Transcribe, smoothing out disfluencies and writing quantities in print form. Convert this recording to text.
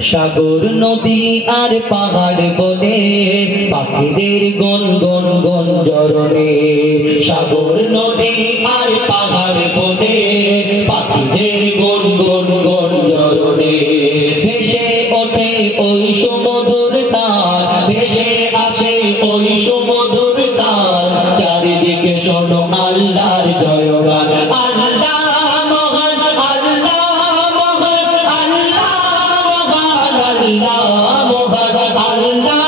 সাগর নদী আর পাহাড় বনে পাখিদের গন গন গন জরনে সাগর নদী আর পাহাড় বনে পাখিদের গন গন গন জরনে ভেসে ওঠে ওই সুমধুর তার ভেসে আসে ওই সুমধুর তার চারিদিকে শোনো আল্লাহর জয়গান আল্লাহ মহান আল্লাহ মহান আল্লাহ মহান আল্লাহ মহান আল্লাহ